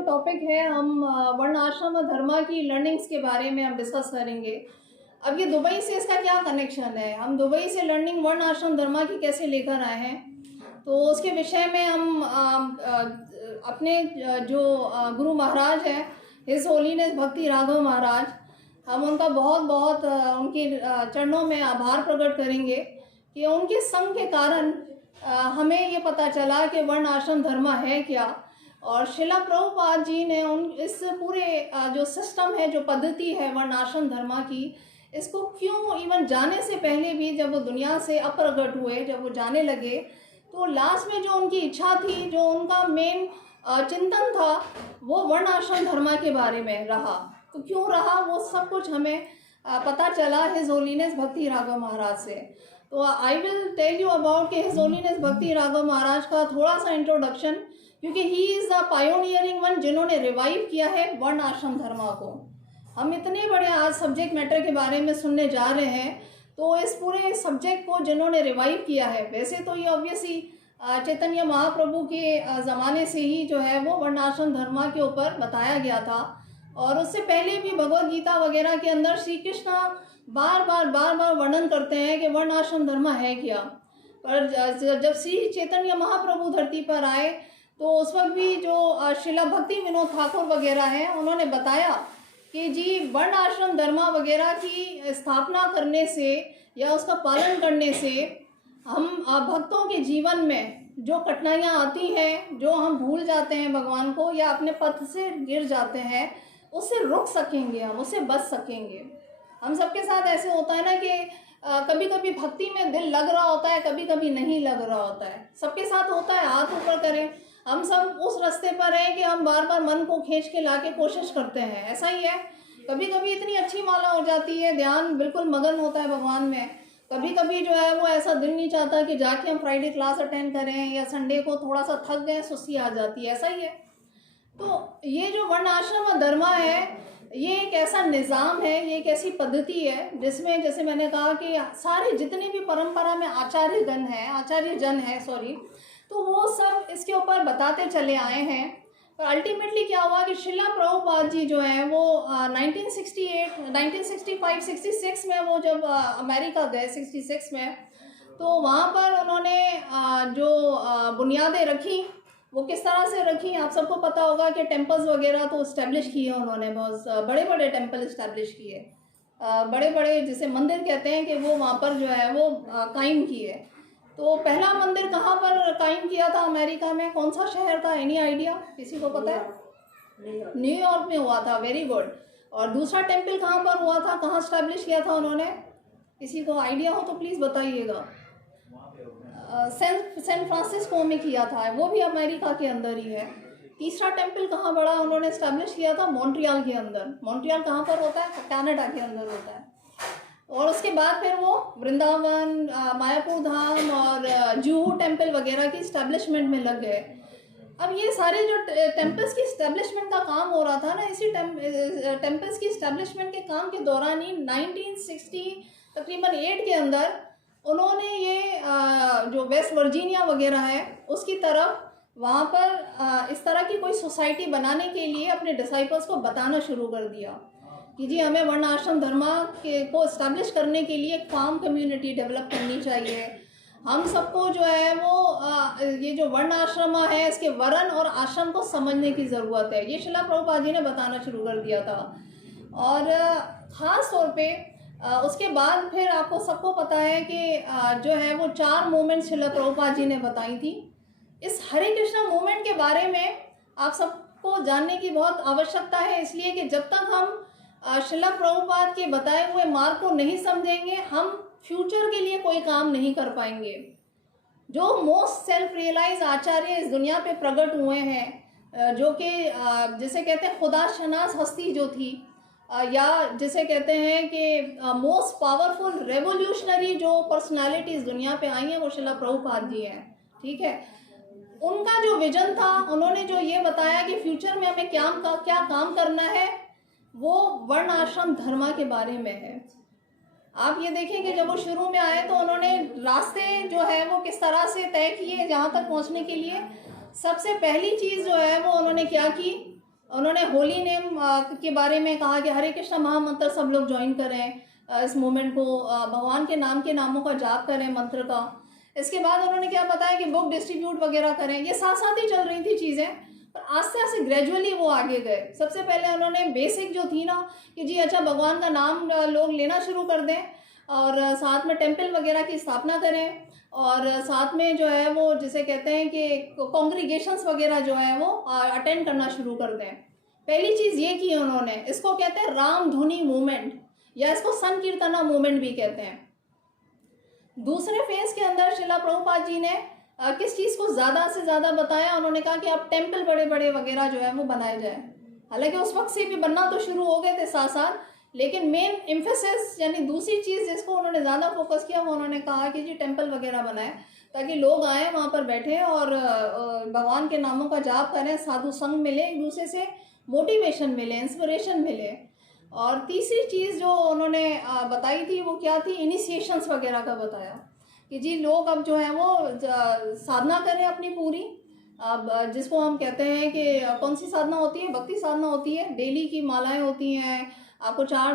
जो टॉपिक है हम वर्ण आश्रम और धर्मा की लर्निंग्स के बारे में हम डिस्कस करेंगे। अब ये दुबई से इसका क्या कनेक्शन है, हम दुबई से लर्निंग वर्ण आश्रम धर्मा की कैसे लेकर आए हैं, तो उसके विषय में हम अपने जो गुरु महाराज हैं हिज होलीनेस भक्ति राघव महाराज, हम उनका बहुत बहुत उनके चरणों में आभार प्रकट करेंगे कि उनके संग के कारण हमें ये पता चला कि वर्ण आश्रम धर्मा है क्या। और शिला प्रभुपाद जी ने उन इस पूरे जो सिस्टम है, जो पद्धति है वर्ण आश्रम धर्मा की, इसको क्यों इवन जाने से पहले भी जब वो दुनिया से अप्रगट हुए, जब वो जाने लगे, तो लास्ट में जो उनकी इच्छा थी, जो उनका मेन चिंतन था, वो वर्ण आश्रम धर्मा के बारे में रहा। तो क्यों रहा वो सब कुछ हमें पता चला हिज होलीनेस भक्ति राघव महाराज से। तो I will tell you about कि हिज होलीनेस भक्ति राघव महाराज का थोड़ा सा इंट्रोडक्शन, क्योंकि he is the pioneering one जिन्होंने रिवाइव किया है वर्ण आश्रम धर्मा को। हम इतने बड़े आज सब्जेक्ट मैटर के बारे में सुनने जा रहे हैं, तो इस पूरे सब्जेक्ट को जिन्होंने रिवाइव किया है, वैसे तो ये ऑब्वियसली चैतन्य महाप्रभु के ज़माने से ही जो है वो वर्ण आश्रम धर्मा के ऊपर बताया गया था, और उससे पहले भी भगवद गीता वगैरह के अंदर श्री कृष्ण बार बार वर्णन करते हैं कि वर्ण आश्रम धर्मा है क्या। पर जब श्री चैतन्य महाप्रभु धरती पर आए, तो उस वक्त भी जो शिला भक्ति विनोद ठाकुर वगैरह हैं, उन्होंने बताया कि जी वर्ण आश्रम धर्मा वगैरह की स्थापना करने से या उसका पालन करने से हम भक्तों के जीवन में जो कठिनाइयाँ आती हैं, जो हम भूल जाते हैं भगवान को या अपने पथ से गिर जाते हैं, उससे रुक सकेंगे, हम उससे बच सकेंगे। हम सबके साथ ऐसे होता है ना कि कभी कभी भक्ति में दिल लग रहा होता है, कभी कभी नहीं लग रहा होता है, सबके साथ होता है। हाथ ऊपर करें, हम सब उस रास्ते पर हैं कि हम बार बार मन को खींच के लाके कोशिश करते हैं, ऐसा ही है। कभी कभी इतनी अच्छी माला हो जाती है, ध्यान बिल्कुल मगन होता है भगवान में। कभी कभी जो है वो ऐसा दिल नहीं चाहता कि जाके हम फ्राइडे क्लास अटेंड करें, या संडे को थोड़ा सा थक गए, सुस्ती आ जाती है, ऐसा ही है। तो ये जो वर्ण आश्रम और धर्मा है, ये एक ऐसा निज़ाम है, ये एक ऐसी पद्धति है जिसमें, जैसे मैंने कहा कि सारे जितने भी परंपरा में आचार्य जन है, तो वो सब इसके ऊपर बताते चले आए हैं। पर अल्टीमेटली क्या हुआ कि शिला प्रभुपाद जी जो हैं वो 1965-66 में वो जब अमेरिका गए 66 में, तो वहाँ पर उन्होंने जो बुनियादें रखी, वो किस तरह से रखी, आप सबको पता होगा कि टेम्पल्स वगैरह तो इस्टेब्लिश किए उन्होंने, बहुत बड़े बड़े टेम्पल इस्टेब्लिश किए, बड़े बड़े जिसे मंदिर कहते हैं कि वो वहाँ पर जो है वो कायम किए। तो पहला मंदिर कहाँ पर कायम किया था अमेरिका में, कौन सा शहर था, एनी आइडिया, किसी को पता है? न्यूयॉर्क में हुआ था, वेरी गुड। और दूसरा टेम्पल कहाँ पर हुआ था, कहाँ इस्टेब्लिश किया था उन्होंने, किसी को आइडिया हो तो प्लीज़ बताइएगा। सैन फ्रांसिस्को में किया था, वो भी अमेरिका के अंदर ही है। तीसरा टेम्पल कहाँ बड़ा उन्होंने इस्टेब्लिश किया था, मॉन्ट्रियल के अंदर। मॉन्ट्रियल कहाँ पर होता है, कनाडा के अंदर होता है। और उसके बाद फिर वो वृंदावन, मायापुर धाम और जुहू टेम्पल वगैरह की इस्टेब्लिशमेंट में लग गए। अब ये सारे जो टेम्पल्स की इस्टेब्लिशमेंट का काम हो रहा था ना, इसी टेम्पल्स की इस्टेब्लिशमेंट के काम के दौरान ही 1960 तकरीबन 8 के अंदर उन्होंने ये जो वेस्ट वर्जीनिया वगैरह है उसकी तरफ, वहाँ पर इस तरह की कोई सोसाइटी बनाने के लिए अपने डिसाइपल्स को बताना शुरू कर दिया कि जी हमें वर्ण आश्रम धर्मा को इस्टेब्लिश करने के लिए फार्म कम्युनिटी डेवलप करनी चाहिए। हम सबको जो है वो ये जो वर्ण आश्रम है, इसके वर्ण और आश्रम को समझने की ज़रूरत है, ये शिला प्रभुपाद जी ने बताना शुरू कर दिया था। और ख़ास तौर पे उसके बाद फिर आपको सबको पता है कि जो है वो 4 मूवमेंट शिला प्रभुपाद जी ने बताई थी। इस हरे कृष्णा मूवमेंट के बारे में आप सबको जानने की बहुत आवश्यकता है, इसलिए कि जब तक हम शिला प्रभुपाद के बताए हुए मार्ग को नहीं समझेंगे, हम फ्यूचर के लिए कोई काम नहीं कर पाएंगे। जो मोस्ट सेल्फ रियलाइज आचार्य इस दुनिया पे प्रकट हुए हैं, जो कि जिसे कहते हैं खुदा शनास हस्ती जो थी, या जिसे कहते हैं कि मोस्ट पावरफुल रेवोल्यूशनरी जो पर्सनालिटी इस दुनिया पे आई हैं, वो शिला प्रभुपाद जी हैं, ठीक है। उनका जो विजन था, उन्होंने जो ये बताया कि फ्यूचर में हमें क्या काम करना है, वो वर्ण आश्रम धर्मा के बारे में है। आप ये देखें कि जब वो शुरू में आए तो उन्होंने रास्ते जो है वो किस तरह से तय किए जहाँ तक पहुँचने के लिए। सबसे पहली चीज़ जो है वो उन्होंने क्या की, उन्होंने होली नेम के बारे में कहा कि हरे कृष्णा महामंत्र सब लोग ज्वाइन करें, इस मूवमेंट को, भगवान के नामों का जाप करें मंत्र का। इसके बाद उन्होंने क्या बताया कि बुक डिस्ट्रीब्यूट वगैरह करें। ये साथ साथ ही चल रही थी चीज़ें, पर आस्ते आस्ते ग्रेजुअली वो आगे गए। सबसे पहले उन्होंने बेसिक जो थी ना कि जी अच्छा भगवान का नाम लोग लेना शुरू कर दें, और साथ में टेम्पल वगैरह की स्थापना करें, और साथ में जो है वो जिसे कहते हैं कि कॉन्ग्रीगेशंस वगैरह जो है वो अटेंड करना शुरू कर दें। पहली चीज़ ये की उन्होंने, इसको कहते हैं राम धुनी मूवमेंट, या इसको संकीर्तना मूवमेंट भी कहते हैं। दूसरे फेज के अंदर शिला प्रभुपाद जी ने किस चीज़ को ज़्यादा से ज़्यादा बताया, उन्होंने कहा कि अब टेम्पल बड़े बड़े वगैरह जो है वो बनाए जाए। हालांकि उस वक्त से भी बनना तो शुरू हो गए थे साथ साथ, लेकिन मेन एम्फेसिस यानी दूसरी चीज़ जिसको उन्होंने ज़्यादा फोकस किया वो उन्होंने कहा कि जी टेम्पल वगैरह बनाए, ताकि लोग आए वहाँ पर बैठे और भगवान के नामों का जाप करें, साधु संग मिले, एक दूसरे से मोटिवेशन मिले, इंस्पिरेशन मिले। और तीसरी चीज़ जो उन्होंने बताई थी वो क्या थी, इनिशिएशंस वगैरह का बताया कि जी लोग अब जो है वो साधना करें अपनी पूरी। अब जिसको हम कहते हैं कि कौन सी साधना होती है, भक्ति साधना होती है, डेली की मालाएं होती हैं, आपको 4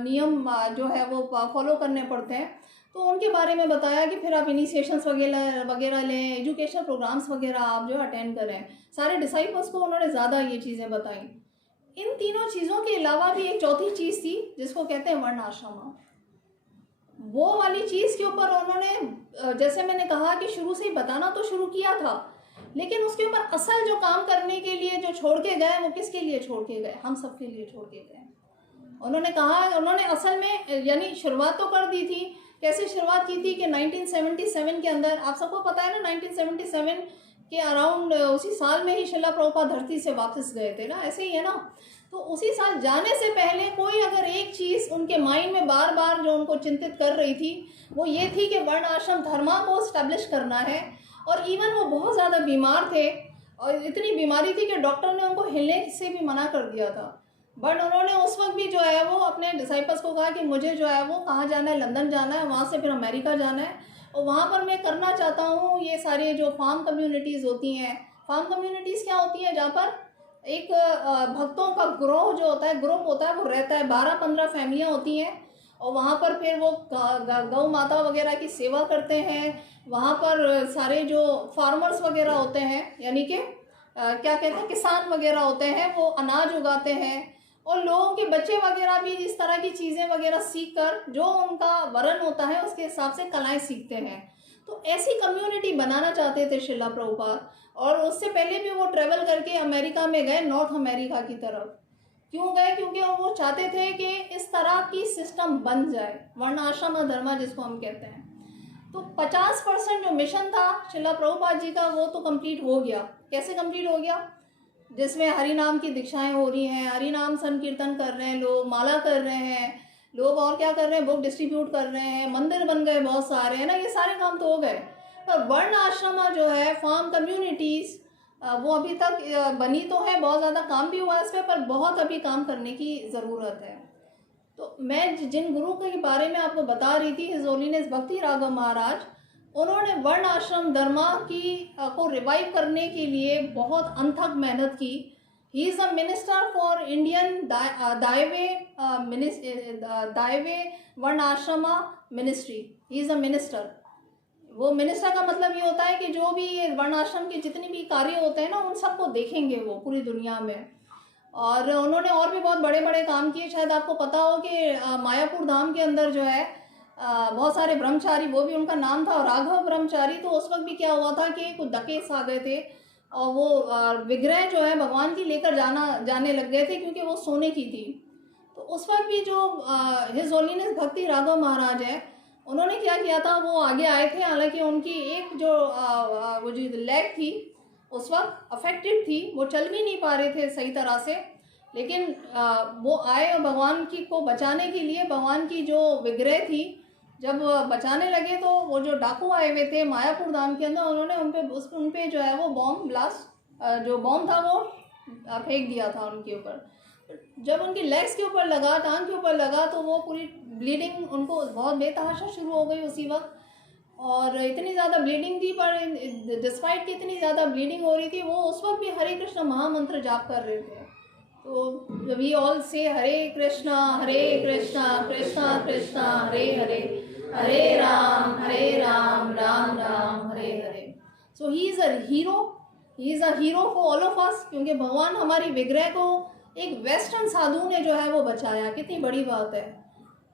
नियम जो है वो फॉलो करने पड़ते हैं। तो उनके बारे में बताया कि फिर आप इनिशिएशंस वगैरह वगैरह लें, एजुकेशनल प्रोग्राम्स वगैरह आप जो अटेंड करें। सारे डिसाइपल्स को उन्होंने ज़्यादा ये चीज़ें बताई। इन तीनों चीज़ों के अलावा भी एक चौथी चीज़ थी जिसको कहते हैं वर्ण आश्रम। वो वाली चीज़ के ऊपर उन्होंने, जैसे मैंने कहा कि शुरू से ही बताना तो शुरू किया था, लेकिन उसके ऊपर असल जो काम करने के लिए जो छोड़ के गए वो किसके लिए छोड़ के गए, हम सब के लिए छोड़ के गए। उन्होंने कहा, उन्होंने असल में यानी शुरुआत तो कर दी थी। कैसे शुरुआत की थी कि 1977 के अंदर, आप सबको पता है ना 1977 के अराउंड उसी साल में ही शिला प्रभुपाद धरती से वापस गए थे ना, ऐसे ही है ना। तो उसी साल जाने से पहले कोई अगर एक चीज़ उनके माइंड में बार बार जो उनको चिंतित कर रही थी वो ये थी कि वर्ण आश्रम धर्मा को स्टैब्लिश करना है। और इवन वो बहुत ज़्यादा बीमार थे, और इतनी बीमारी थी कि डॉक्टर ने उनको हिलने से भी मना कर दिया था। बट उन्होंने उस वक्त भी जो है वो अपने डिसाइपल्स को कहा कि मुझे जो है वो कहाँ जाना है, लंदन जाना है, वहाँ से फिर अमेरिका जाना है, और वहाँ पर मैं करना चाहता हूँ ये सारे जो फार्म कम्युनिटीज़ होती हैं। फार्म कम्युनिटीज़ क्या होती हैं, जहाँ पर एक भक्तों का ग्रोह जो होता है, ग्रुप होता है, वो रहता है, 12-15 फैमिलियाँ होती हैं, और वहाँ पर फिर वो गौ माता वगैरह की सेवा करते हैं। वहाँ पर सारे जो फार्मर्स वगैरह होते हैं, यानी कि क्या कहते हैं, किसान वगैरह होते हैं, वो अनाज उगाते हैं, और लोगों के बच्चे वगैरह भी इस तरह की चीज़ें वगैरह सीख कर जो उनका वरण होता है उसके हिसाब से कलाएं सीखते हैं। तो ऐसी कम्युनिटी बनाना चाहते थे शिला प्रभुपाद, और उससे पहले भी वो ट्रेवल करके अमेरिका में गए, नॉर्थ अमेरिका की तरफ। क्यों गए, क्योंकि वो चाहते थे कि इस तरह की सिस्टम बन जाए, वर्ण आश्रम धर्मा जिसको हम कहते हैं। तो 50% जो मिशन था शिला प्रभुपाद जी का वो तो कंप्लीट हो गया। कैसे कंप्लीट हो गया, जिसमें हरि नाम की दीक्षाएं हो रही हैं, हरि नाम संकीर्तन कर रहे हैं लोग, माला कर रहे हैं लोग, और क्या कर रहे हैं, बुक डिस्ट्रीब्यूट कर रहे हैं, मंदिर बन गए बहुत सारे, है ना, ये सारे काम तो हो गए। पर वर्ण आश्रम जो है, फार्म कम्युनिटीज़, वो अभी तक बनी तो है, बहुत ज़्यादा काम भी हुआ है इस पर बहुत अभी काम करने की ज़रूरत है। तो मैं जिन गुरु के बारे में आपको बता रही थी, हिज होलीनेस भक्ति राघव महाराज, उन्होंने वर्ण आश्रम धर्मा की को रिवाइव करने के लिए बहुत अनथक मेहनत की। He is a minister for Indian Daivi Varna Ashrama ministry. He is a minister. वो मिनिस्टर का मतलब ये होता है कि जो भी ये वर्ण आश्रम के जितने भी कार्य होते हैं ना, उन सबको देखेंगे वो पूरी दुनिया में। और उन्होंने और भी बहुत बड़े बड़े काम किए। शायद आपको पता हो कि मायापुर धाम के अंदर जो है बहुत सारे ब्रह्मचारी, वो भी उनका नाम था, और राघव ब्रह्मचारी। तो उस वक्त भी क्या हुआ था कि कुछ डकैत आ गए थे, और वो विग्रह जो है भगवान की लेकर जाने लग गए थे, क्योंकि वो सोने की थी। तो उस वक्त भी जो हिज होलीनेस भक्ति राघव महाराज है, उन्होंने क्या किया था, वो आगे आए थे। हालांकि उनकी एक जो वो जो लेग थी उस वक्त अफेक्टेड थी, वो चल भी नहीं पा रहे थे सही तरह से, लेकिन वो आए और भगवान की को बचाने के लिए, भगवान की जो विग्रह थी जब बचाने लगे, तो वो जो डाकू आए हुए थे मायापुर धाम के अंदर, उन्होंने उन पे जो है वो बॉम्ब ब्लास्ट, जो बॉम्ब था वो फेंक दिया था उनके ऊपर। जब उनकी लेग्स के ऊपर लगा, टांग के ऊपर लगा, तो वो पूरी ब्लीडिंग उनको बहुत बेतहाशा शुरू हो गई उसी वक्त। और इतनी ज़्यादा ब्लीडिंग थी, पर डिस्पाइट कि इतनी ज़्यादा ब्लीडिंग हो रही थी, वो उस वक्त भी हरे कृष्ण महामंत्र जाप कर रहे थे। तो we all say Hare Krishna Krishna Krishna Hare Hare, Hare Ram Ram Ram Hare Hare. So he is a hero for all of us, क्योंकि भगवान हमारी विग्रह को एक वेस्टर्न साधु ने जो है वो बचाया। कितनी बड़ी बात है।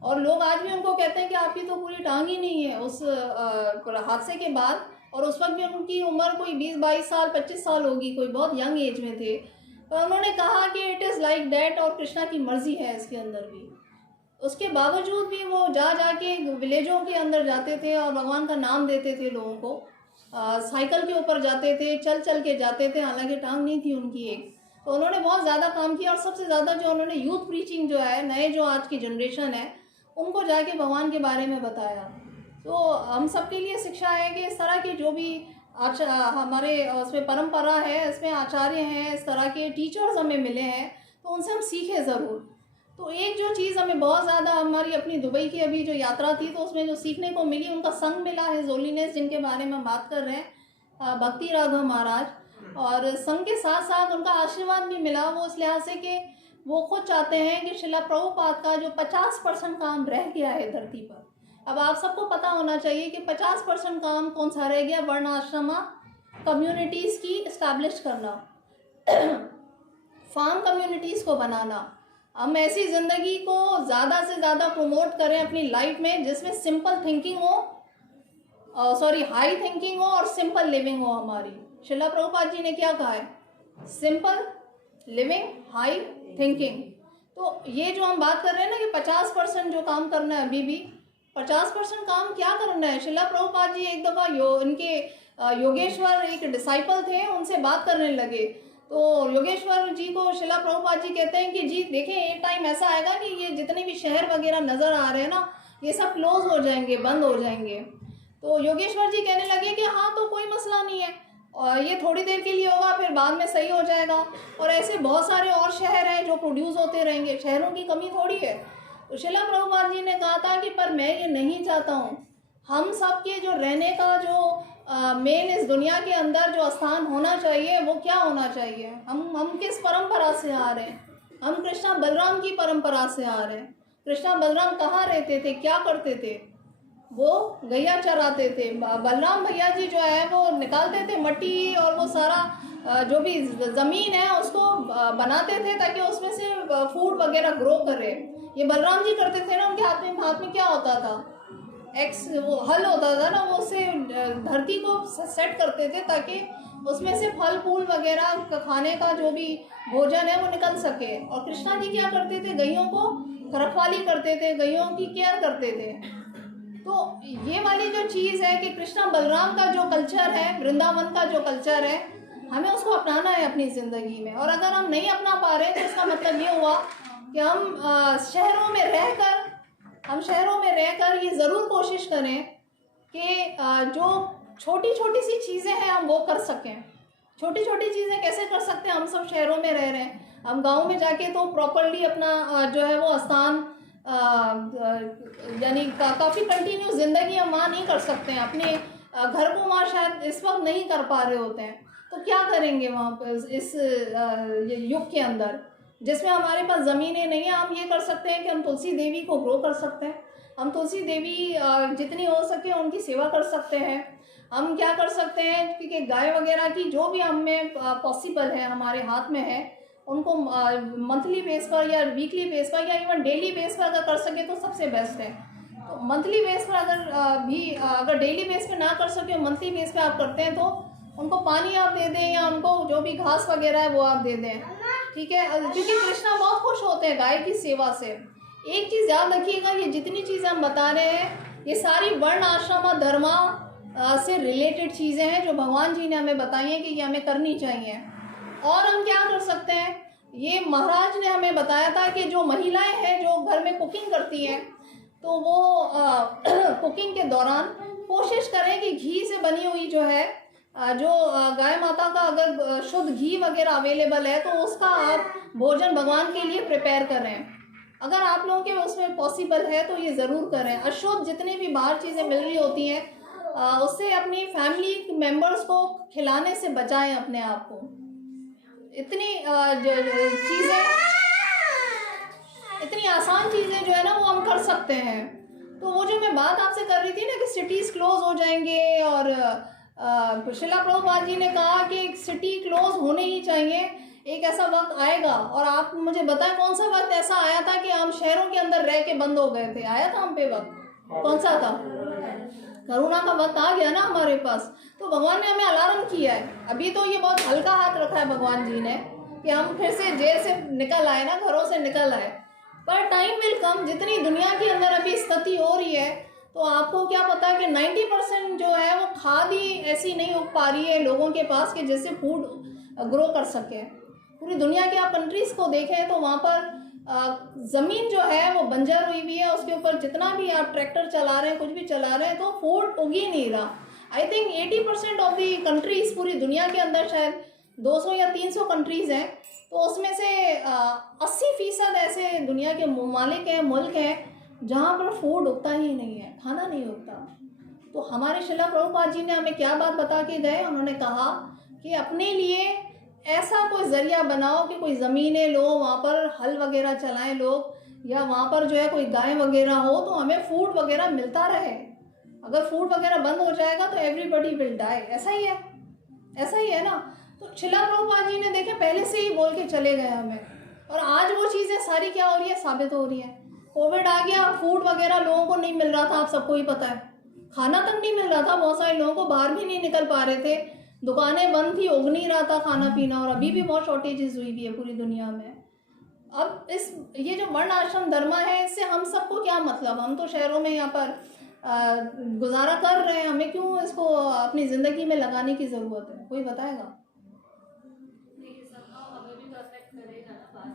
और लोग आज भी उनको कहते हैं कि आपकी तो पूरी टांग ही नहीं है उस हादसे के बाद। और उस वक्त भी उनकी उम्र कोई 20-22 साल 25 साल होगी, कोई बहुत यंग एज में थे। पर उन्होंने कहा कि इट इज़ लाइक दैट, और कृष्णा की मर्जी है इसके अंदर भी। उसके बावजूद भी वो जा के विलेजों के अंदर जाते थे और भगवान का नाम देते थे लोगों को। साइकिल के ऊपर जाते थे, चल के जाते थे, हालांकि टांग नहीं थी उनकी एक। तो उन्होंने बहुत ज़्यादा काम किया, और सबसे ज़्यादा जो उन्होंने यूथ प्रीचिंग जो है, नए जो आज की जनरेशन है, उनको जाके भगवान के बारे में बताया। तो हम सबके लिए शिक्षा है कि इस तरह के जो भी हमारे उसमें परंपरा है, इसमें आचार्य हैं, इस तरह के टीचर्स हमें मिले हैं, तो उनसे हम सीखें ज़रूर। तो एक जो चीज़ हमें बहुत ज़्यादा हमारी अपनी दुबई की अभी जो यात्रा थी, तो उसमें जो सीखने को मिली, उनका संग मिला है होलीनेस, जिनके बारे में हम बात कर रहे हैं, भक्ति राघव महाराज। और संग के साथ साथ उनका आशीर्वाद भी मिला, वो इस लिहाज से कि वो खुद चाहते हैं कि शिला प्रभुपाद का जो 50% काम रह गया है धरती पर। अब आप सबको पता होना चाहिए कि 50% काम कौन सा रह गया। वर्ण आश्रमा कम्युनिटीज़ की इस्टेब्लिश करना, फार्म कम्युनिटीज़ को बनाना। हम ऐसी ज़िंदगी को ज़्यादा से ज़्यादा प्रमोट करें अपनी लाइफ में, जिसमें सिंपल थिंकिंग हो, हाई थिंकिंग हो और सिंपल लिविंग हो हमारी। शिला प्रभुपाद जी ने क्या कहा है? Simple living, high thinking. तो ये जो हम बात कर रहे हैं ना कि 50% जो काम करना है, अभी भी 50% काम क्या करना है। शिला प्रभुपाद जी एक दफ़ा इनके योगेश्वर एक डिसाइपल थे, उनसे बात करने लगे। तो योगेश्वर जी को शिला प्रभुपाद जी कहते हैं कि जी देखें, एक टाइम ऐसा आएगा कि ये जितने भी शहर वगैरह नज़र आ रहे हैं ना, ये सब क्लोज हो जाएंगे, बंद हो जाएंगे। तो योगेश्वर जी कहने लगे कि हाँ, तो कोई मसला नहीं है, और ये थोड़ी देर के लिए होगा, फिर बाद में सही हो जाएगा। और ऐसे बहुत सारे और शहर हैं जो प्रोड्यूस होते रहेंगे, शहरों की कमी थोड़ी है। तो शिला प्रभुपाद जी ने कहा था कि पर मैं ये नहीं चाहता हूँ। हम सब के जो रहने का जो मेन इस दुनिया के अंदर जो स्थान होना चाहिए, वो क्या होना चाहिए? हम किस परंपरा से आ रहे हैं? हम कृष्णा बलराम की परंपरा से आ रहे हैं। कृष्णा बलराम कहाँ रहते थे, क्या करते थे? वो गैया चराते थे। बलराम भैया जी जो है वो निकालते थे मट्टी, और वो सारा जो भी ज़मीन है उसको बनाते थे ताकि उसमें से फूड वगैरह ग्रो करे। ये बलराम जी करते थे ना। उनके हाथ में क्या होता था? वो हल होता था ना, वो उससे धरती को सेट करते थे ताकि उसमें से फल फूल वगैरह खाने का जो भी भोजन है वो निकल सके। और कृष्णा जी क्या करते थे? गैयों को रखवाली करते थे, गैयों की केयर करते थे। तो ये वाली जो चीज़ है कि कृष्णा बलराम का जो कल्चर है, वृंदावन का जो कल्चर है, हमें उसको अपनाना है अपनी ज़िंदगी में। और अगर हम नहीं अपना पा रहे हैं, तो इसका मतलब ये हुआ कि हम शहरों में रहकर ये ज़रूर कोशिश करें कि जो छोटी छोटी सी चीज़ें हैं हम वो कर सकें। छोटी छोटी चीज़ें कैसे कर सकते हैं? हम सब शहरों में रह रहे हैं, हम गाँव में जाके तो प्रॉपरली अपना जो है वो स्थान यानी काफ़ी कंटिन्यू ज़िंदगी हम वहाँ नहीं कर सकते हैं। अपने घर को वहाँ शायद इस वक्त नहीं कर पा रहे होते हैं। तो क्या करेंगे वहाँ पर इस युग के अंदर, जिसमें हमारे पास ज़मीनें नहीं है? हम ये कर सकते हैं कि हम तुलसी देवी को ग्रो कर सकते हैं। हम तुलसी देवी जितनी हो सके उनकी सेवा कर सकते हैं। हम क्या कर सकते हैं कि गाय वगैरह की जो भी हमें पॉसिबल है, हमारे हाथ में है, उनको मंथली बेस पर या वीकली बेस पर या इवन डेली बेस पर अगर कर सके तो सबसे बेस्ट है। तो मंथली बेस पर अगर डेली बेस पे ना कर सके, मंथली बेस पे आप करते हैं, तो उनको पानी आप दे दें या उनको जो भी घास वगैरह है वो आप दे दें, ठीक है? क्योंकि कृष्णा बहुत खुश होते हैं गाय की सेवा से। एक चीज़ याद रखिएगा, ये जितनी चीज़ें हम बता रहे हैं ये सारी वर्ण आश्रम धर्मा से रिलेटेड चीज़ें हैं जो भगवान जी ने हमें बताई हैं कि ये हमें करनी चाहिए। और हम क्या कर सकते हैं? ये महाराज ने हमें बताया था कि जो महिलाएं हैं जो घर में कुकिंग करती हैं, तो वो कुकिंग के दौरान कोशिश करें कि घी से बनी हुई जो है जो गाय माता का अगर शुद्ध घी वगैरह अवेलेबल है, तो उसका आप भोजन भगवान के लिए प्रिपेयर करें। अगर आप लोगों के उसमें पॉसिबल है तो ये ज़रूर करें। अशुद्ध जितनी भी बाहर चीज़ें मिल रही होती हैं उससे अपनी फैमिली मेंबर्स को खिलाने से बचाएं अपने आप को। इतनी चीज़ें, इतनी आसान चीज़ें जो है ना वो हम कर सकते हैं। तो वो जो मैं बात आपसे कर रही थी ना कि सिटीज़ क्लोज हो जाएंगे, और शिला प्रभुपाद जी ने कहा कि सिटी क्लोज होने ही चाहिए, एक ऐसा वक्त आएगा। और आप मुझे बताएं कौन सा वक्त ऐसा आया था कि हम शहरों के अंदर रह के बंद हो गए थे? आया था हम पे वक्त? कौन सा था? करुणा का वक्त आ गया ना हमारे पास। तो भगवान ने हमें अलार्म किया है। अभी तो ये बहुत हल्का हाथ रखा है भगवान जी ने कि हम फिर से जेल से निकल आए ना, घरों से निकल आए, पर टाइम विल कम। जितनी दुनिया के अंदर अभी स्थिति हो रही है, तो आपको क्या पता है कि 90% जो है वो खाद ही ऐसी नहीं उग पा रही है लोगों के पास कि जिससे फूड ग्रो कर सके। पूरी दुनिया के आप कंट्रीज़ को देखें तो वहाँ पर ज़मीन जो है वो बंजर हुई हुई है, उसके ऊपर जितना भी आप ट्रैक्टर चला रहे हैं, कुछ भी चला रहे हैं, तो फूड उग ही नहीं रहा। I think 80% of the countries पूरी दुनिया के अंदर, शायद 200 या 300 कंट्रीज़ हैं, तो उसमें से 80% ऐसे दुनिया के ममालिक हैं, मुल्क हैं जहाँ पर फूड उगता ही नहीं है, खाना नहीं उगता। तो हमारे शिला प्रभुपाद जी ने हमें क्या बात बता के गए? उन्होंने कहा कि अपने लिए ऐसा कोई ज़रिया बनाओ कि कोई ज़मीनें लो, वहाँ पर हल वगैरह चलाएं लोग, या वहाँ पर जो है कोई गाय वगैरह हो, तो हमें फूड वगैरह मिलता रहे। अगर फूड वगैरह बंद हो जाएगा तो एवरीबडी विल डाई। ऐसा ही है, ऐसा ही है ना। तो शिला प्रभुपाद जी ने देखे पहले से ही बोल के चले गए हमें, और आज वो चीज़ें सारी क्या हो रही है? साबित हो रही है। कोविड आ गया, फूड वगैरह लोगों को नहीं मिल रहा था, आप सबको ही पता है। खाना तक नहीं मिल रहा था, बहुत सारे लोगों को बाहर भी नहीं निकल पा रहे थे, दुकानें बंद थी, उग नहीं रहा था खाना पीना, और अभी भी बहुत शॉर्टेजेस हुई भी है पूरी दुनिया में। अब ये जो वर्ण आश्रम धर्म है, इससे हम सबको क्या मतलब? हम तो शहरों में यहाँ पर गुजारा कर रहे हैं, हमें क्यों इसको अपनी ज़िंदगी में लगाने की ज़रूरत है? कोई बताएगा?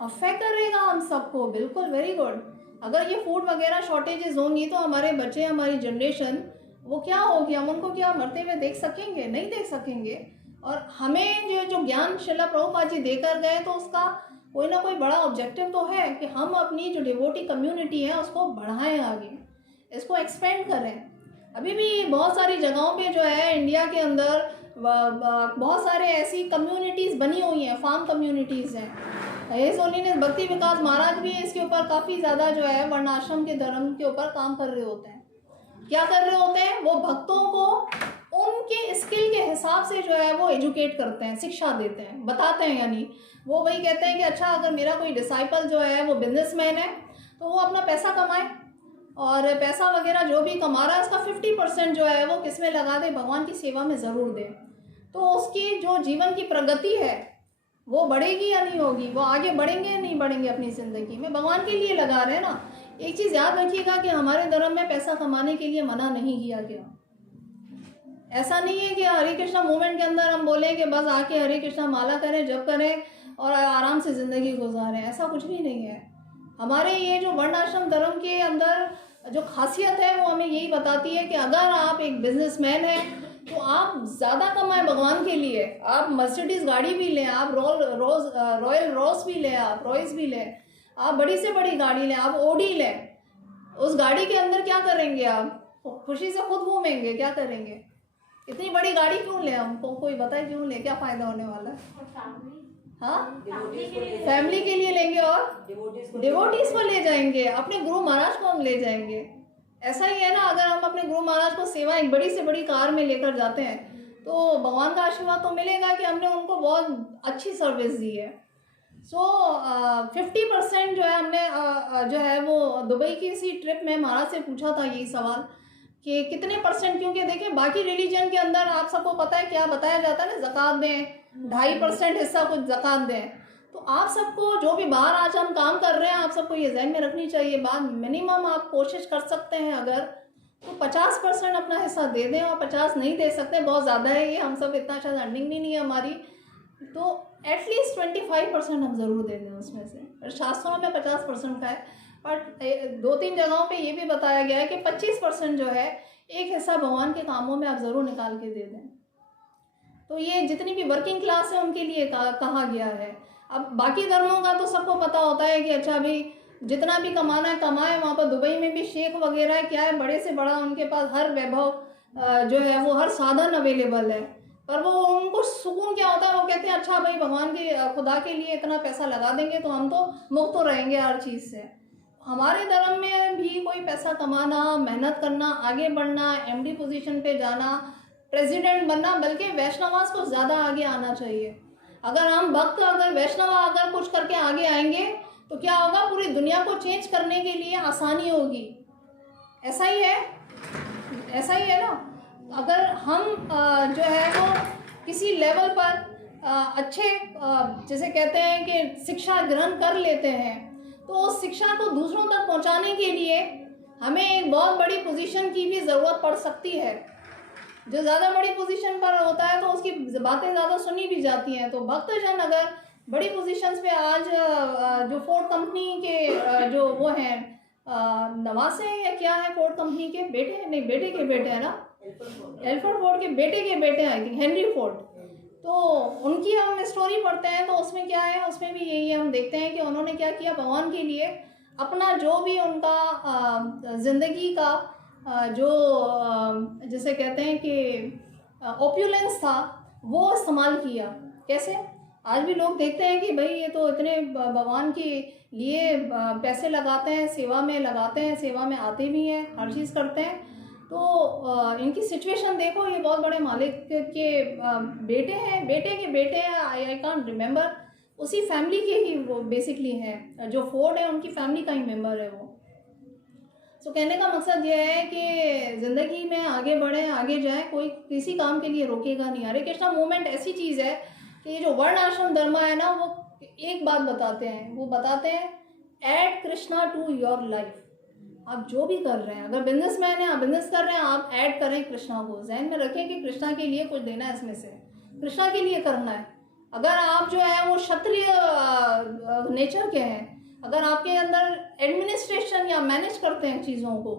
अफेक्ट करेगा हम सबको, बिल्कुल, वेरी गुड। अगर ये फूड वगैरह शॉर्टेजेस होंगी तो हमारे बच्चे, हमारी जनरेशन, वो क्या होगी? हम उनको क्या मरते हुए देख सकेंगे? नहीं देख सकेंगे। और हमें जो ज्ञान शिला प्रभुपाद जी देकर गए, तो उसका कोई ना कोई बड़ा ऑब्जेक्टिव तो है कि हम अपनी जो डिवोटी कम्युनिटी है उसको बढ़ाएं आगे, इसको एक्सपेंड करें। अभी भी बहुत सारी जगहों पे जो है इंडिया के अंदर बहुत सारे ऐसी कम्युनिटीज़ बनी हुई हैं, फार्म कम्युनिटीज़ हैं। ये होलीनेस भक्ति विकास महाराज भी इसके ऊपर काफ़ी ज़्यादा जो है वर्णाश्रम के धर्म के ऊपर काम कर रहे होते हैं। क्या कर रहे होते हैं? वो भक्तों को उनके स्किल के हिसाब से जो है वो एजुकेट करते हैं, शिक्षा देते हैं, बताते हैं। यानी वो वही कहते हैं कि अच्छा, अगर मेरा कोई डिसाइपल जो है वो बिजनेसमैन है, तो वो अपना पैसा कमाए, और पैसा वगैरह जो भी कमा रहा है उसका 50% जो है वो किस में लगा दे? भगवान की सेवा में ज़रूर दे। तो उसकी जो जीवन की प्रगति है वो बढ़ेगी या नहीं होगी? वो आगे बढ़ेंगे या नहीं बढ़ेंगे अपनी ज़िंदगी में? भगवान के लिए लगा रहे हैं ना। एक चीज़ याद रखिएगा कि हमारे धर्म में पैसा कमाने के लिए मना नहीं किया गया। ऐसा नहीं है कि हरे कृष्णा मूवमेंट के अंदर हम बोलें कि बस आके हरे कृष्णा माला करें, जप करें और आराम से ज़िंदगी गुजारें। ऐसा कुछ भी नहीं है। हमारे ये जो वर्ण आश्रम धर्म के अंदर जो खासियत है वो हमें यही बताती है कि अगर आप एक बिजनेसमैन हैं तो आप ज़्यादा कमाएं भगवान के लिए। आप मर्सिडीज़ गाड़ी भी लें, आप रॉयल रोल्स भी लें, आप रॉयस भी लें, आप बड़ी से बड़ी गाड़ी लें, आप ओडी लें। उस गाड़ी के अंदर क्या करेंगे? आप खुशी से खुद घूमेंगे, क्या करेंगे? इतनी बड़ी गाड़ी क्यों लें? हमको कोई बताए क्यों लें? क्या फ़ायदा होने वाला है? हाँ, फैमिली के लिए लेंगे और डिवोटीज को ले जाएंगे, अपने गुरु महाराज को हम ले जाएंगे। ऐसा ही है ना, अगर हम अपने गुरु महाराज को सेवा एक बड़ी से बड़ी कार में लेकर जाते हैं तो भगवान का आशीर्वाद तो मिलेगा कि हमने उनको बहुत अच्छी सर्विस दी है। सो 50% जो है हमने जो है वो दुबई की इसी ट्रिप में महाराज से पूछा था यही सवाल कि कितने %, क्योंकि देखिए बाकी रिलीजन के अंदर आप सबको पता है क्या बताया जाता है ना, ज़कात दें, 2.5% हिस्सा कुछ ज़कात दें। तो आप सबको जो भी बाहर आज हम काम कर रहे हैं, आप सबको ये ज़हन में रखनी चाहिए बात। मिनिमम आप कोशिश कर सकते हैं अगर तो 50% अपना हिस्सा दे दें, और 50 नहीं दे सकते, बहुत ज़्यादा है ये, हम सब इतना शायद अर्निंग भी नहीं है हमारी, तो एटलीस्ट 25% हम ज़रूर दे दें उसमें से। शास्त्रों में 50% का है, बट 2-3 जगहों पे ये भी बताया गया है कि 25% जो है एक हिस्सा भगवान के कामों में आप ज़रूर निकाल के दे दें। तो ये जितनी भी वर्किंग क्लास है उनके लिए कहा गया है। अब बाकी धर्मों का तो सबको पता होता है कि अच्छा भाई जितना भी कमाना है कमाए। वहाँ पर दुबई में भी शेख वगैरह क्या है, बड़े से बड़ा उनके पास हर वैभव जो है वो हर साधन अवेलेबल है, पर वो उनको सुकून क्या होता है, वो कहते हैं अच्छा भाई भगवान के खुदा के लिए इतना पैसा लगा देंगे तो हम तो मुक्त तो रहेंगे हर चीज़ से। हमारे धर्म में भी कोई पैसा कमाना, मेहनत करना, आगे बढ़ना, एमडी पोजीशन पे जाना, प्रेसिडेंट बनना, बल्कि वैष्णवास को ज़्यादा आगे आना चाहिए। अगर हम भक्त अगर वैष्णव अगर कुछ करके आगे आएंगे तो क्या होगा, पूरी दुनिया को चेंज करने के लिए आसानी होगी। ऐसा ही है, ऐसा ही है ना। अगर हम जो है वो किसी लेवल पर अच्छे जैसे कहते हैं कि शिक्षा ग्रहण कर लेते हैं, तो उस शिक्षा को दूसरों तक पहुंचाने के लिए हमें एक बहुत बड़ी पोजीशन की भी ज़रूरत पड़ सकती है। जो ज़्यादा बड़ी पोजीशन पर होता है तो उसकी बातें ज़्यादा सुनी भी जाती हैं। तो भक्तजन अगर बड़ी पोजीशंस पे आज जो फोर्ड कंपनी के जो वो हैं नवासे हैं या क्या है, फोर्ड कंपनी के बेटे, नहीं बेटे के बेटे हैं ना, एल्फ्रेड फोर्ड के बेटे के बेटे हैं आई थिंक, हेनरी फोर्ड। तो उनकी हम स्टोरी पढ़ते हैं तो उसमें क्या है, उसमें भी यही हम देखते हैं कि उन्होंने क्या किया, भगवान के लिए अपना जो भी उनका ज़िंदगी का जो जैसे कहते हैं कि ओप्यूलेंस था वो इस्तेमाल किया। कैसे, आज भी लोग देखते हैं कि भाई ये तो इतने भगवान के लिए पैसे लगाते हैं, सेवा में लगाते हैं, सेवा में आते भी हैं, हर चीज़ करते हैं। तो इनकी सिचुएशन देखो, ये बहुत बड़े मालिक के बेटे हैं, बेटे के बेटे हैं, आई कांट रिमेंबर, उसी फैमिली के ही वो बेसिकली हैं, जो फोर्ड है उनकी फैमिली का ही मेंबर है वो। तो कहने का मकसद ये है कि ज़िंदगी में आगे बढ़ें, आगे जाएं, कोई किसी काम के लिए रोकेगा नहीं। हरे कृष्णा मूवमेंट ऐसी चीज़ है कि ये जो वर्ण आश्रम धर्म है ना, वो एक बात बताते हैं, वो बताते हैं add Krishna to your life. आप जो भी कर रहे हैं, अगर बिजनेसमैन है, आप बिजनेस कर रहे हैं, आप ऐड करें कृष्णा को, जहन में रखें कि कृष्णा के लिए कुछ देना है, इसमें से कृष्णा के लिए करना है। अगर आप जो है वो क्षत्रिय नेचर के हैं, अगर आपके अंदर एडमिनिस्ट्रेशन या मैनेज करते हैं चीज़ों को,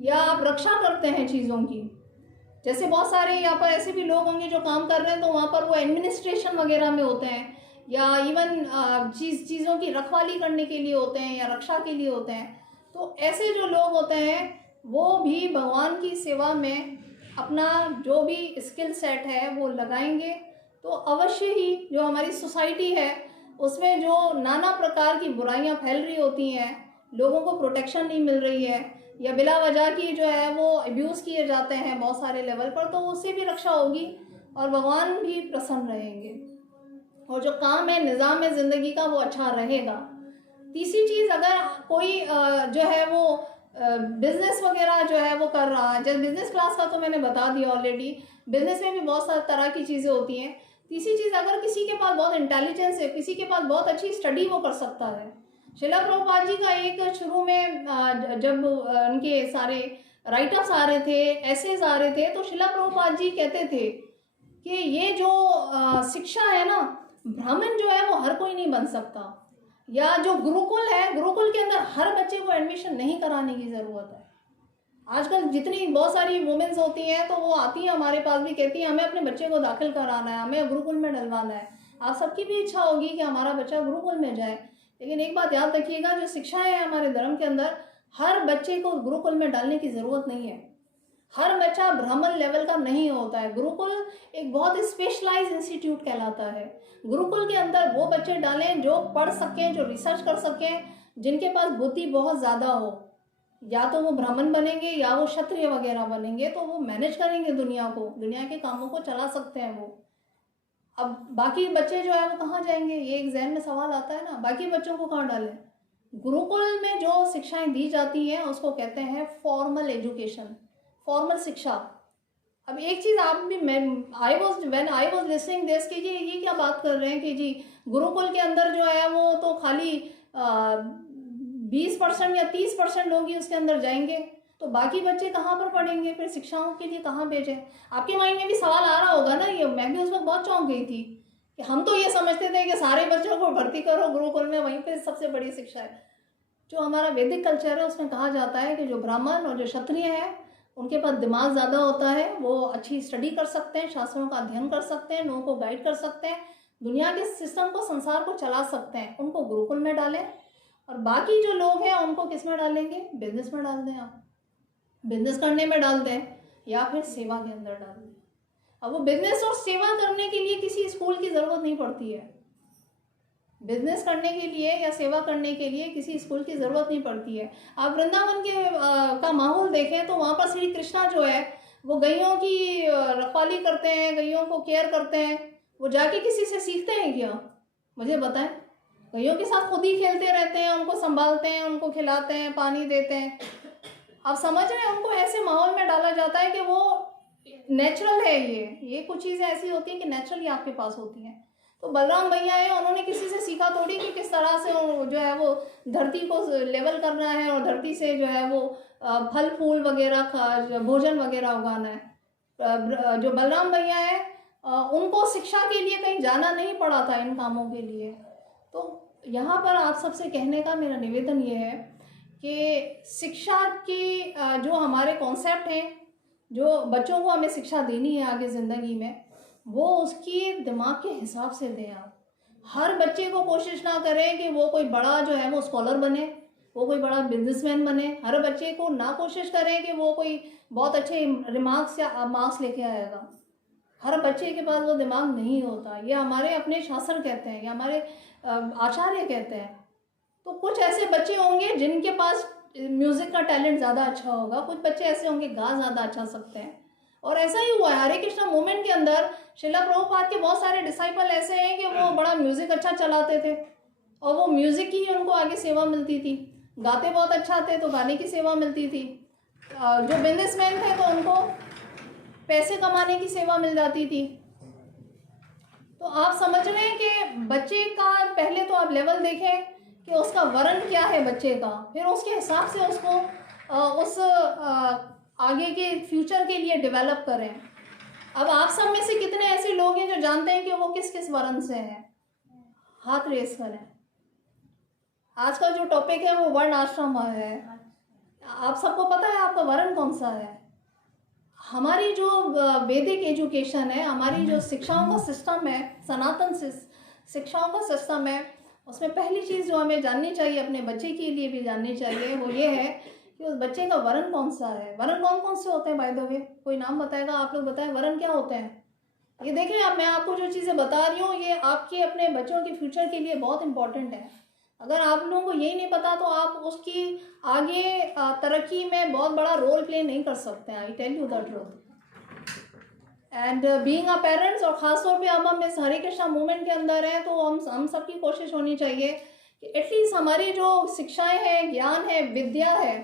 या आप रक्षा करते हैं चीज़ों की, जैसे बहुत सारे यहाँ पर ऐसे भी लोग होंगे जो काम कर रहे हैं तो वहाँ पर वो एडमिनिस्ट्रेशन वगैरह में होते हैं, या इवन चीज़ों की रखवाली करने के लिए होते हैं या रक्षा के लिए होते हैं। तो ऐसे जो लोग होते हैं वो भी भगवान की सेवा में अपना जो भी स्किल सेट है वो लगाएंगे तो अवश्य ही जो हमारी सोसाइटी है उसमें जो नाना प्रकार की बुराइयां फैल रही होती हैं, लोगों को प्रोटेक्शन नहीं मिल रही है, या बिला वजह की जो है वो अब्यूज़ किए जाते हैं बहुत सारे लेवल पर, तो उससे भी रक्षा होगी और भगवान भी प्रसन्न रहेंगे और जो काम है निज़ाम है ज़िंदगी का वो अच्छा रहेगा। तीसरी चीज़, अगर कोई जो है वो बिज़नेस वगैरह जो है वो कर रहा है, जैसे बिज़नेस क्लास का तो मैंने बता दिया ऑलरेडी, बिज़नेस में भी बहुत सारी तरह की चीज़ें होती हैं। तीसरी चीज़, अगर किसी के पास बहुत इंटेलिजेंस है, किसी के पास बहुत अच्छी स्टडी वो कर सकता है। शिला प्रभुपाद जी का एक शुरू में जब उनके सारे राइटअप्स आ रहे थे, एसेज आ रहे थे, तो शिला प्रभुपाद जी कहते थे कि ये जो शिक्षा है ना, ब्राह्मण जो है वो हर कोई नहीं बन सकता, या जो गुरुकुल है, गुरुकुल के अंदर हर बच्चे को एडमिशन नहीं कराने की ज़रूरत है। आजकल जितनी बहुत सारी वुमेन्स होती हैं तो वो आती हैं हमारे पास भी, कहती हैं हमें अपने बच्चे को दाखिल कराना है, हमें गुरुकुल में डलवाना है। आप सबकी भी इच्छा होगी कि हमारा बच्चा गुरुकुल में जाए, लेकिन एक बात याद रखिएगा, जो शिक्षाएं हैं हमारे धर्म के अंदर, हर बच्चे को गुरुकुल में डालने की ज़रूरत नहीं है। हर बच्चा ब्राह्मण लेवल का नहीं होता है। गुरुकुल एक बहुत स्पेशलाइज इंस्टीट्यूट कहलाता है। गुरुकुल के अंदर वो बच्चे डालें जो पढ़ सकें, जो रिसर्च कर सकें, जिनके पास बुद्धि बहुत ज़्यादा हो। या तो वो ब्राह्मण बनेंगे या वो क्षत्रिय वगैरह बनेंगे, तो वो मैनेज करेंगे दुनिया को, दुनिया के कामों को चला सकते हैं वो। अब बाकी बच्चे जो है वो कहाँ जाएंगे, ये एक जहन में सवाल आता है ना, बाकी बच्चों को कहाँ डालें। गुरुकुल में जो शिक्षाएं दी जाती हैं उसको कहते हैं फॉर्मल एजुकेशन, फॉर्मल शिक्षा। अब एक चीज़ आप भी, आई वॉज लिसनिंग दिस कि जी ये क्या बात कर रहे हैं कि जी गुरुकुल के अंदर जो है वो तो खाली 20% या 30% लोग ही उसके अंदर जाएंगे, तो बाकी बच्चे कहाँ पर पढ़ेंगे, फिर शिक्षाओं के लिए कहाँ भेजें। आपके माइंड में भी सवाल आ रहा होगा ना, ये मैं भी उस वक्त बहुत चौंक गई थी कि हम तो ये समझते थे कि सारे बच्चों को भर्ती करो गुरुकुल में, वहीं पर सबसे बड़ी शिक्षा है। जो हमारा वैदिक कल्चर है उसमें कहा जाता है कि जो ब्राह्मण और जो क्षत्रिय है उनके पास दिमाग ज़्यादा होता है, वो अच्छी स्टडी कर सकते हैं, शास्त्रों का अध्ययन कर सकते हैं, लोगों को गाइड कर सकते हैं, दुनिया के सिस्टम को, संसार को चला सकते हैं, उनको गुरुकुल में डालें। और बाकी जो लोग हैं उनको किस में डालेंगे, बिजनेस में डाल दें, आप बिजनेस करने में डाल दें। या फिर सेवा के अंदर डाल दें। अब वो बिजनेस और सेवा करने के लिए किसी स्कूल की ज़रूरत नहीं पड़ती है। बिजनेस करने के लिए या सेवा करने के लिए किसी स्कूल की ज़रूरत नहीं पड़ती है। आप वृंदावन के का माहौल देखें तो वहाँ पर श्री कृष्णा जो है वो गैयों की रखवाली करते हैं, गैयों को केयर करते हैं। वो जाके किसी से सीखते हैं क्या? मुझे बताएं। गैयों के साथ खुद ही खेलते रहते हैं, उनको संभालते हैं, उनको खिलाते हैं, पानी देते हैं। आप समझ रहे हैं? उनको ऐसे माहौल में डाला जाता है कि वो नेचुरल है। ये कुछ चीज़ें ऐसी होती हैं कि नेचुरली आपके पास होती हैं। तो बलराम भैया है, उन्होंने किसी से सीखा थोड़ी कि किस तरह से जो है वो धरती को लेवल करना है और धरती से जो है वो फल फूल वगैरह भोजन वगैरह उगाना है। जो बलराम भैया है उनको शिक्षा के लिए कहीं जाना नहीं पड़ा था इन कामों के लिए। तो यहाँ पर आप सबसे कहने का मेरा निवेदन ये है कि शिक्षा की जो हमारे कॉन्सेप्ट हैं, जो बच्चों को हमें शिक्षा देनी है आगे ज़िंदगी में, वो उसकी दिमाग के हिसाब से दें। आप हर बच्चे को कोशिश ना करें कि वो कोई बड़ा जो है वो स्कॉलर बने, वो कोई बड़ा बिजनेसमैन बने। हर बच्चे को ना कोशिश करें कि वो कोई बहुत अच्छे रिमार्क्स या मार्क्स लेके आएगा। हर बच्चे के पास वो दिमाग नहीं होता। ये हमारे अपने शास्त्र कहते हैं, ये हमारे आचार्य कहते हैं। तो कुछ ऐसे बच्चे होंगे जिनके पास म्यूज़िक का टैलेंट ज़्यादा अच्छा होगा, कुछ बच्चे ऐसे होंगे गा ज़्यादा अच्छा सकते हैं। और ऐसा ही हुआ है हरे कृष्णा मूवमेंट के अंदर। शिला प्रभुपाद के बहुत सारे डिसाइपल ऐसे हैं कि वो बड़ा म्यूज़िक अच्छा चलाते थे और वो म्यूज़िक की ही उनको आगे सेवा मिलती थी। गाते बहुत अच्छा थे तो गाने की सेवा मिलती थी। जो बिजनेसमैन थे तो उनको पैसे कमाने की सेवा मिल जाती थी। तो आप समझ रहे हैं कि बच्चे का पहले तो आप लेवल देखें कि उसका वर्ण क्या है बच्चे का, फिर उसके हिसाब से उसको उस आगे के फ्यूचर के लिए डेवलप करें। अब आप सब में से कितने ऐसे लोग हैं जो जानते हैं कि वो किस किस वर्ण से हैं? हाथ रेस करें। आज का जो टॉपिक है वो वर्ण आश्रम है। आप सबको पता है आपका वर्ण कौन सा है? हमारी जो वैदिक एजुकेशन है, हमारी जो शिक्षाओं का सिस्टम है, सनातन शिक्षाओं का सिस्टम है, उसमें पहली चीज़ जो हमें जाननी चाहिए, अपने बच्चे के लिए भी जाननी चाहिए, वो ये है कि उस बच्चे का वर्ण कौन सा है। वर्ण कौन कौन से होते हैं बाय द वे? कोई नाम बताएगा? आप लोग बताएं वर्ण क्या होते हैं। ये देखें आप, मैं आपको जो चीज़ें बता रही हूँ ये आपके अपने बच्चों के फ्यूचर के लिए बहुत इंपॉर्टेंट है। अगर आप लोगों को यही नहीं पता तो आप उसकी आगे तरक्की में बहुत बड़ा रोल प्ले नहीं कर सकते हैं। I tell you the truth. And being a parents, और ख़ासतौर पे अब हम इस हरे कृष्णा मूवमेंट के अंदर हैं तो हम सबकी कोशिश होनी चाहिए कि एटलीस्ट हमारी जो शिक्षाएं हैं, ज्ञान है, विद्या है,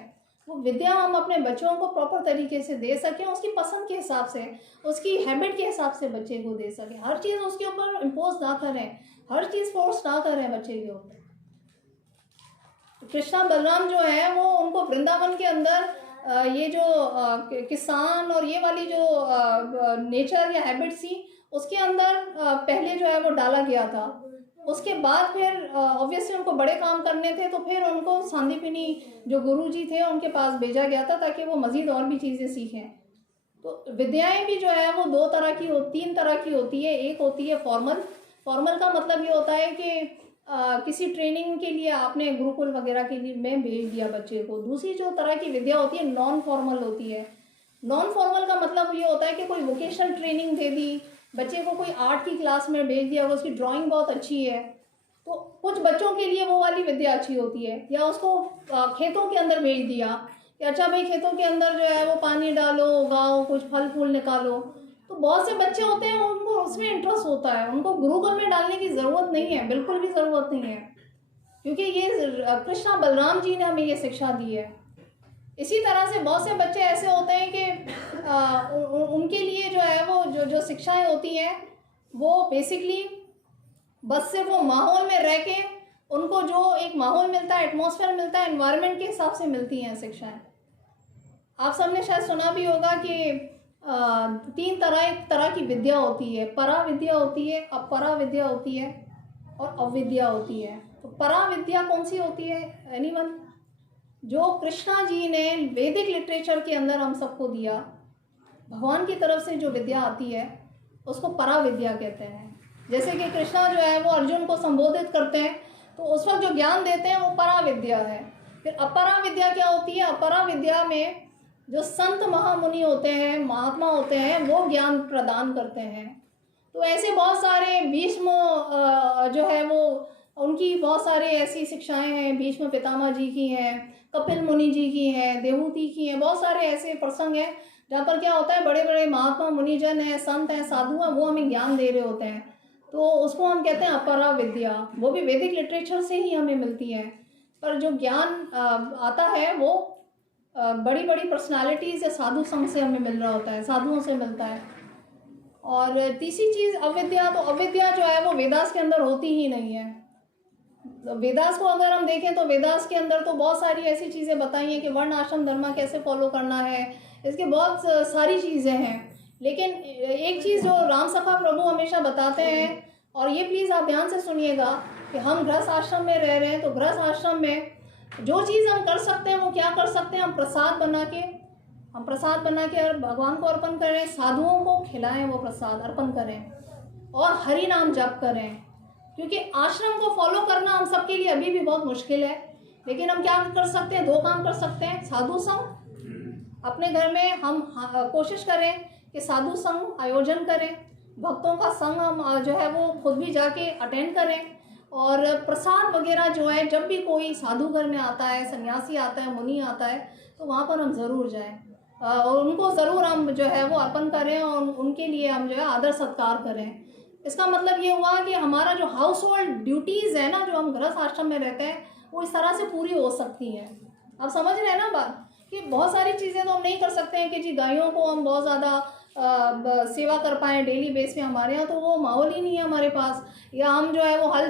वो विद्या हम अपने बच्चों को प्रॉपर तरीके से दे सकें, उसकी पसंद के हिसाब से, उसकी हैबिट के हिसाब से बच्चे को दे सकें। हर चीज़ उसके ऊपर इम्पोज ना करें, हर चीज़ फोर्स ना करें बच्चे के ऊपर। कृष्णा बलराम जो है वो उनको वृंदावन के अंदर ये जो किसान और ये वाली जो नेचर या हैबिट्स थी उसके अंदर पहले जो है वो डाला गया था। उसके बाद फिर ऑब्वियसली उनको बड़े काम करने थे तो फिर उनको सांदीपनी जो गुरुजी थे उनके पास भेजा गया था ताकि वो मज़ीद और भी चीज़ें सीखें। तो विद्याएं भी जो है वो तीन तरह की होती है। एक होती है फॉर्मल का मतलब ये होता है कि किसी ट्रेनिंग के लिए आपने गुरुकुल वगैरह के लिए में भेज दिया बच्चे को। दूसरी जो तरह की विद्या होती है नॉन फॉर्मल होती है। नॉन फॉर्मल का मतलब ये होता है कि कोई वोकेशनल ट्रेनिंग दे दी, बच्चे को कोई आर्ट की क्लास में भेज दिया, उसकी ड्राइंग बहुत अच्छी है तो कुछ बच्चों के लिए वो वाली विद्या अच्छी होती है। या उसको खेतों के अंदर भेज दिया कि अच्छा भाई खेतों के अंदर जो है वो पानी डालो, उगाओ, कुछ फल फूल निकालो। तो बहुत से बच्चे होते हैं उनको उसमें इंटरेस्ट होता है, उनको गुरुकुल में डालने की ज़रूरत नहीं है, बिल्कुल भी ज़रूरत नहीं है, क्योंकि ये कृष्णा बलराम जी ने हमें ये शिक्षा दी है। इसी तरह से बहुत से बच्चे ऐसे होते हैं कि उनके लिए जो है वो जो शिक्षाएं होती हैं वो बेसिकली बस सिर्फ वो माहौल में रह के उनको जो एक माहौल मिलता है, एटमॉस्फेयर मिलता है, एनवायरनमेंट के हिसाब से मिलती हैं शिक्षाएं। आप सबने शायद सुना भी होगा कि तीन तरह की विद्या होती है। परा विद्या होती है, अपरा विद्या होती है और अविद्या होती है। तो परा विद्या कौन सी होती है? एनीवन? जो कृष्णा जी ने वैदिक लिटरेचर के अंदर हम सबको दिया, भगवान की तरफ से जो विद्या आती है उसको परा विद्या कहते हैं। जैसे कि कृष्णा जो है वो अर्जुन को संबोधित करते हैं तो उस वक्त जो ज्ञान देते हैं वो परा विद्या है। फिर अपरा विद्या क्या होती है? अपरा विद्या में जो संत महामुनि होते हैं, महात्मा होते हैं, वो ज्ञान प्रदान करते हैं। तो ऐसे बहुत सारे भीष्म जो है वो उनकी बहुत सारे ऐसी शिक्षाएं हैं, भीष्म पितामह जी की हैं, कपिल मुनि जी की हैं, देवहूति की हैं, बहुत सारे ऐसे प्रसंग हैं जहाँ पर क्या होता है, बड़े बड़े महात्मा मुनिजन हैं, संत हैं, साधु हैं, वो हमें ज्ञान दे रहे होते हैं। तो उसको हम कहते हैं अपरा विद्या, वो भी वैदिक लिटरेचर से ही हमें मिलती है। पर जो ज्ञान आता है वो बड़ी बड़ी पर्सनालिटीज़ या साधु संघ से हमें मिल रहा होता है, साधुओं से मिलता है। और तीसरी चीज़ अविद्या, तो अविद्या जो है वो वेदास के अंदर होती ही नहीं है। वेदास को अगर हम देखें तो वेदास के अंदर तो बहुत सारी ऐसी चीज़ें बताई हैं कि वर्ण आश्रम धर्म कैसे फॉलो करना है, इसके बहुत सारी चीज़ें हैं। लेकिन एक चीज़ जो राम सखा प्रभु हमेशा बताते हैं, और ये प्लीज़ आप ध्यान से सुनिएगा, कि हम गृहस्थ आश्रम में रह रहे हैं, तो गृहस्थ आश्रम में जो चीज़ हम कर सकते हैं वो क्या कर सकते हैं, हम प्रसाद बना के और भगवान को अर्पण करें, साधुओं को खिलाएं, वो प्रसाद अर्पण करें और हरि नाम जप करें। क्योंकि आश्रम को फॉलो करना हम सबके लिए अभी भी बहुत मुश्किल है, लेकिन हम क्या कर सकते हैं, 2 काम कर सकते हैं। साधु संघ, अपने घर में हम कोशिश करें कि साधु संघ आयोजन करें, भक्तों का संघ हम जो है वो खुद भी जाके अटेंड करें, और प्रसाद वगैरह जो है, जब भी कोई साधु घर में आता है, सन्यासी आता है, मुनि आता है, तो वहाँ पर हम ज़रूर जाएं और उनको ज़रूर हम जो है वो अर्पण करें और उनके लिए हम जो है आदर सत्कार करें। इसका मतलब ये हुआ कि हमारा जो हाउस होल्ड ड्यूटीज़ है ना, जो हम गृहस्थ आश्रम में रहते हैं, वो इस तरह से पूरी हो सकती हैं। आप समझ रहे हैं ना बात, कि बहुत सारी चीज़ें तो हम नहीं कर सकते हैं कि जी गायों को हम बहुत ज़्यादा सेवा कर पाएँ डेली बेस पे, हमारे यहाँ तो वो माहौल ही नहीं है हमारे पास, या हम जो है वो हल